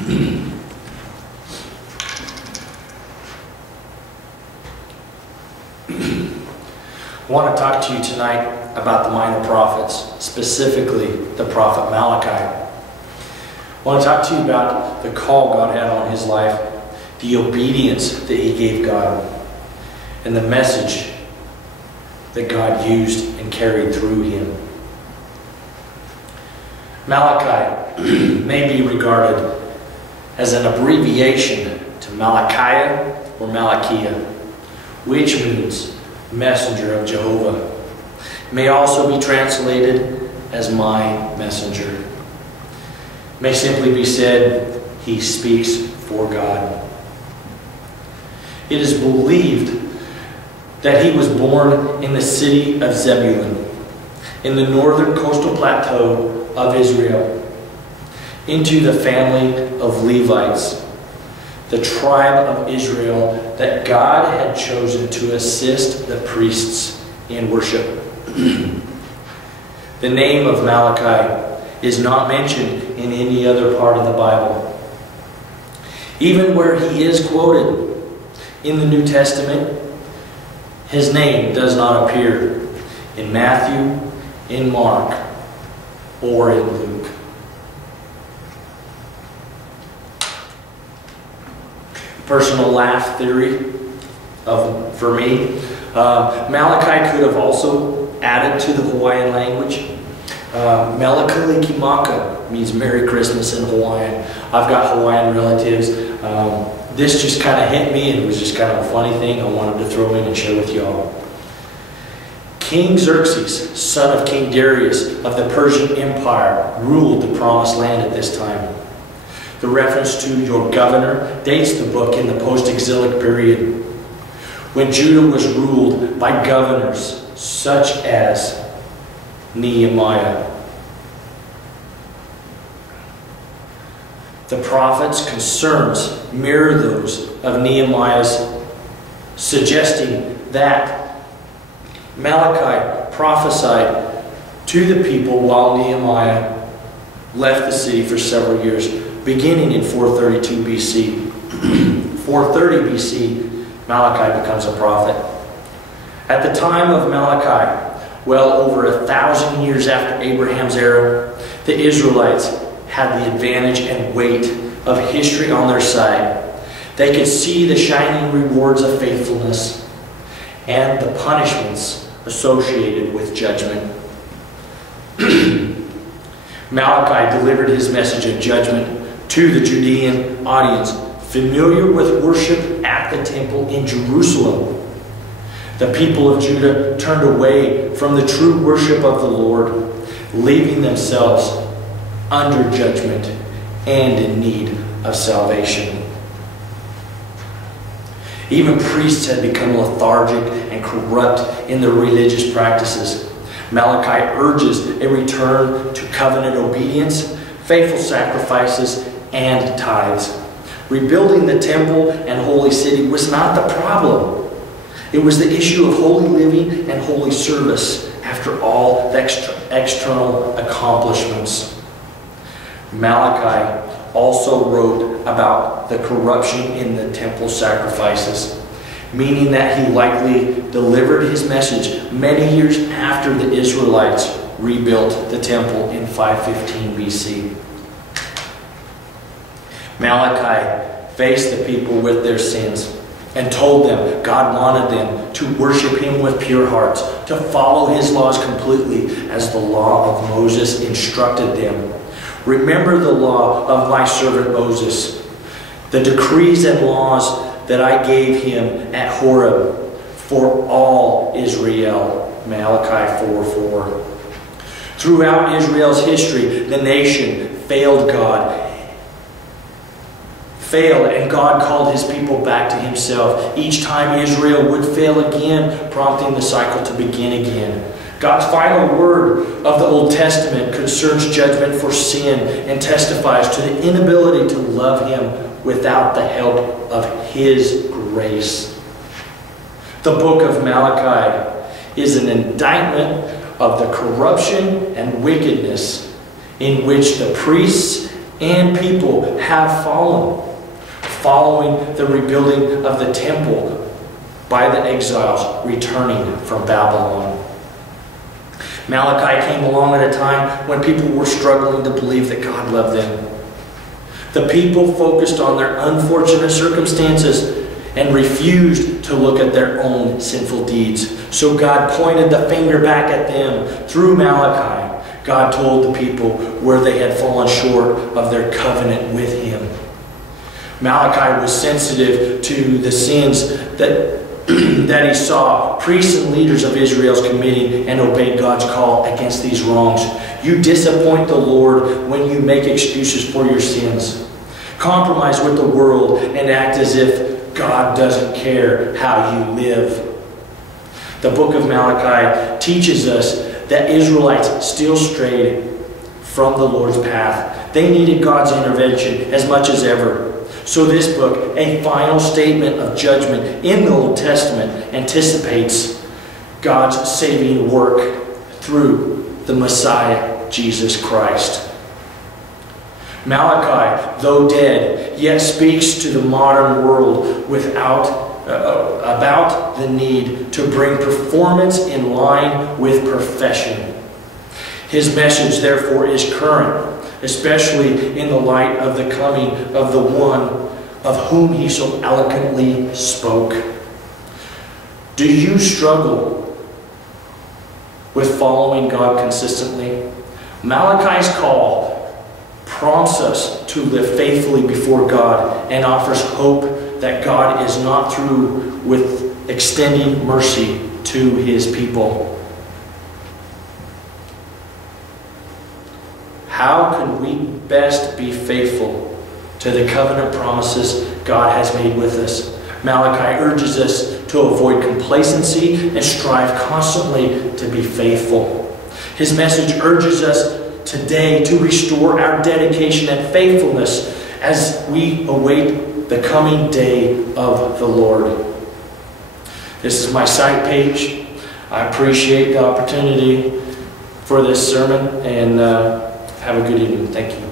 I want to talk to you tonight about the minor prophets, specifically the prophet Malachi. I want to talk to you about the call God had on his life, the obedience that he gave God, and the message that God used and carried through him. Malachi may be regarded as an abbreviation to Malachi or Malachiah, which means messenger of Jehovah. It may also be translated as my messenger. It may simply be said, he speaks for God. It is believed that he was born in the city of Zebulun, in the northern coastal plateau of Israel, into the family of Levites, the tribe of Israel that God had chosen to assist the priests in worship. The name of Malachi is not mentioned in any other part of the Bible. Even where he is quoted in the New Testament, his name does not appear in Matthew, in Mark, or in Luke. Personal laugh theory for me. Malachi could have also added to the Hawaiian language. Melakalikimaka means Merry Christmas in Hawaiian. I've got Hawaiian relatives. This just kind of hit me, and it was just kind of a funny thing I wanted to throw in and share with y'all. King Xerxes, son of King Darius of the Persian Empire, ruled the Promised Land at this time. The reference to your governor dates the book in the post-exilic period, when Judah was ruled by governors such as Nehemiah. The prophet's concerns mirror those of Nehemiah's, suggesting that Malachi prophesied to the people while Nehemiah left the city for several years, beginning in 432 BC. 430 BC, Malachi becomes a prophet. At the time of Malachi, well over 1,000 years after Abraham's era, the Israelites had the advantage and weight of history on their side. They could see the shining rewards of faithfulness and the punishments associated with judgment. Malachi delivered his message of judgment to the Judean audience, familiar with worship at the temple in Jerusalem. The people of Judah turned away from the true worship of the Lord, leaving themselves under judgment and in need of salvation. Even priests had become lethargic and corrupt in their religious practices. Malachi urges a return to covenant obedience, faithful sacrifices, and tithes. Rebuilding the temple and holy city was not the problem. It was the issue of holy living and holy service after all the external accomplishments. Malachi also wrote about the corruption in the temple sacrifices, meaning that he likely delivered his message many years after the Israelites rebuilt the temple in 515 BC. Malachi faced the people with their sins and told them God wanted them to worship him with pure hearts, to follow his laws completely as the law of Moses instructed them. Remember the law of my servant Moses, the decrees and laws that I gave him at Horeb for all Israel. Malachi 4:4. Throughout Israel's history, the nation failed, and God called his people back to himself. Each time Israel would fail again, prompting the cycle to begin again. God's final word of the Old Testament concerns judgment for sin and testifies to the inability to love him without the help of his grace. The book of Malachi is an indictment of the corruption and wickedness in which the priests and people have fallen, following the rebuilding of the temple by the exiles returning from Babylon. Malachi came along at a time when people were struggling to believe that God loved them. The people focused on their unfortunate circumstances and refused to look at their own sinful deeds. So God pointed the finger back at them through Malachi. God told the people where they had fallen short of their covenant with Him. Malachi was sensitive to the sins that he saw priests and leaders of Israel's committing, and obeyed God's call against these wrongs. You disappoint the Lord when you make excuses for your sins. Compromise with the world and act as if God doesn't care how you live. The book of Malachi teaches us that Israelites still strayed from the Lord's path. They needed God's intervention as much as ever. So this book, a final statement of judgment in the Old Testament, anticipates God's saving work through the Messiah, Jesus Christ. Malachi, though dead, yet speaks to the modern world about the need to bring performance in line with profession. His message, therefore, is current, especially in the light of the coming of the one of whom he so eloquently spoke. Do you struggle with following God consistently? Malachi's call prompts us to live faithfully before God and offers hope that God is not through with extending mercy to His people. How can we best be faithful to the covenant promises God has made with us? Malachi urges us to avoid complacency and strive constantly to be faithful. His message urges us today to restore our dedication and faithfulness as we await the coming day of the Lord. This is my site page. I appreciate the opportunity for this sermon, and have a good evening. Thank you.